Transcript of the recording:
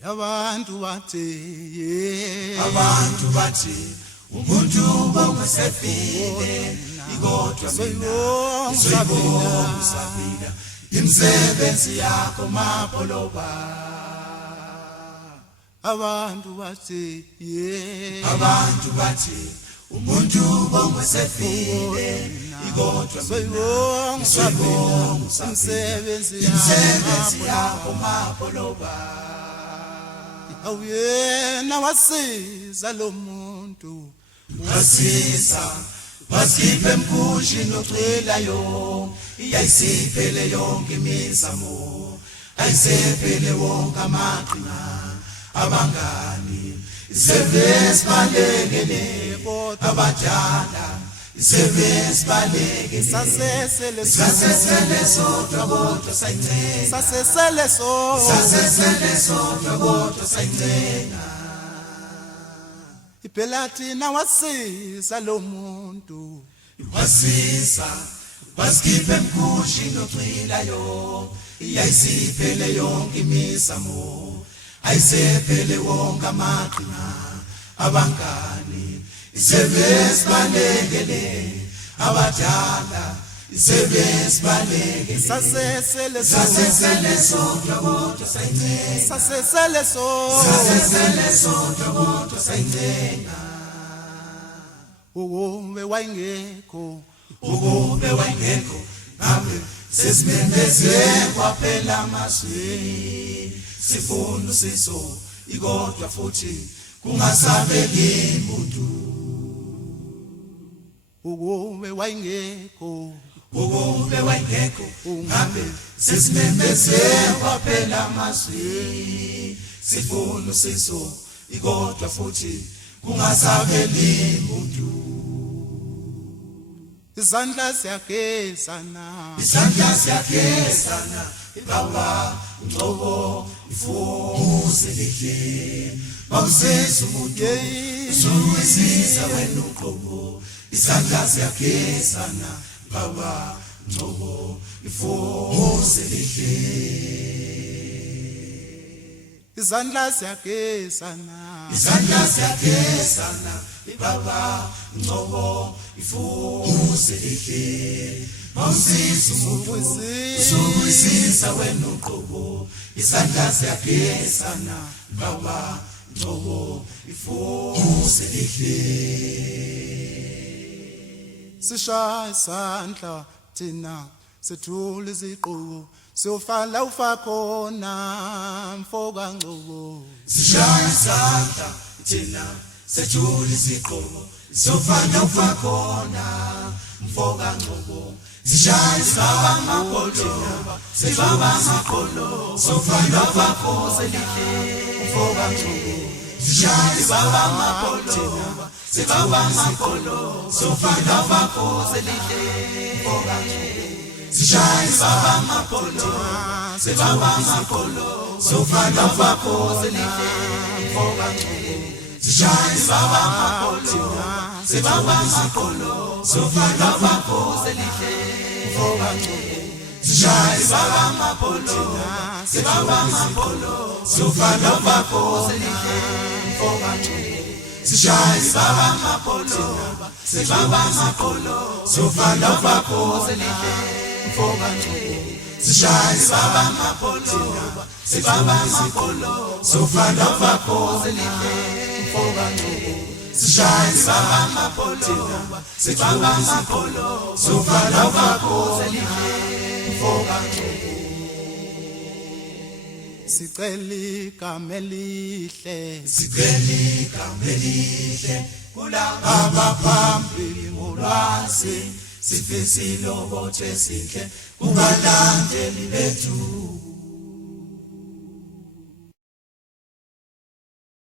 Abantu bathi umuntu bongasefile ikodwa mina ngizoyibona imisebenzi yakho mapoloba. Abantu bathi umuntu bongasefile ikodwa mina ngizoyibona imisebenzi yakho mapoloba. Awuyena wasiza lo muntu wasiza wasipe mkushi nocwilayo iyayisiphele yonke imizamo ayisephele wonke amaqhinga abangani isevesi balekele abadala isevesi balekele sasesele sodwa kodwa sayincela sasesele sodwa kodwa sayincela iphela thina wasiza lo muntu wasiza wasikhiphe mkushi nocwilayo iyayisiphele yonke imizamo ayisephele wonke amaqhinga abangani isevesi balekele abadala isevesi balekele sasesele sodwa kodwa sayincela sasesele sodwa kodwa sayincela ukube wayengekho ngabe sesimemeze kwaphela amazwi sifuna usizo ikodwa futhi kungasabeli muntu. ukube wayengekho ngabe sesimemeze kwaphela amazwi sifuna usizo ikodwa futhi kungasabeli muntu. izandla ziyagezana Baba Ngcobo ifuze lihle bawusiza umuntu usuwisiza wena uqobo izandla ziyagezana Baba Ngcobo ifuze lihle izandla ziyagezana Baba Ngcobo ifuze lihle bawusiza umuntu usuwisiza wena uqobo izandla ziyagezana Baba Ngcobo ifuze lihle. sishaya isandla thina sethula iziqhuko siyofala ufakhona mfoka Ngcobo sishaya isandla thina sethula iziqhuko siyofala ufakhona mfoka Ngcobo sishaya isandla amaqolo siyofala ufakhona mfoka Ngcobo sishaya isandla amaqolo siyofala ufakhona mfoka Ngcobo sishaya isandla amaqolo siyofala ufakhona mfoka Ngcobo sishaya isandla amaqolo siyofala ufakhona mfoka Ngcobo sishaya isandla amaqolo siyofala ufakhona mfoka Ngcobo sishaya isandla amaqolo siyofala ufakhona mfoka Ngcobo sishaya isandla amaqolo siyofala ufakhona mfoka Ngcobo sishaya isandla amaqolo siyofala ufakhona mfoka Ngcobo. sicela igama elihle kulaba abaphambili ngolwazi sifisa ilobotho esihle kubalandeli bethu.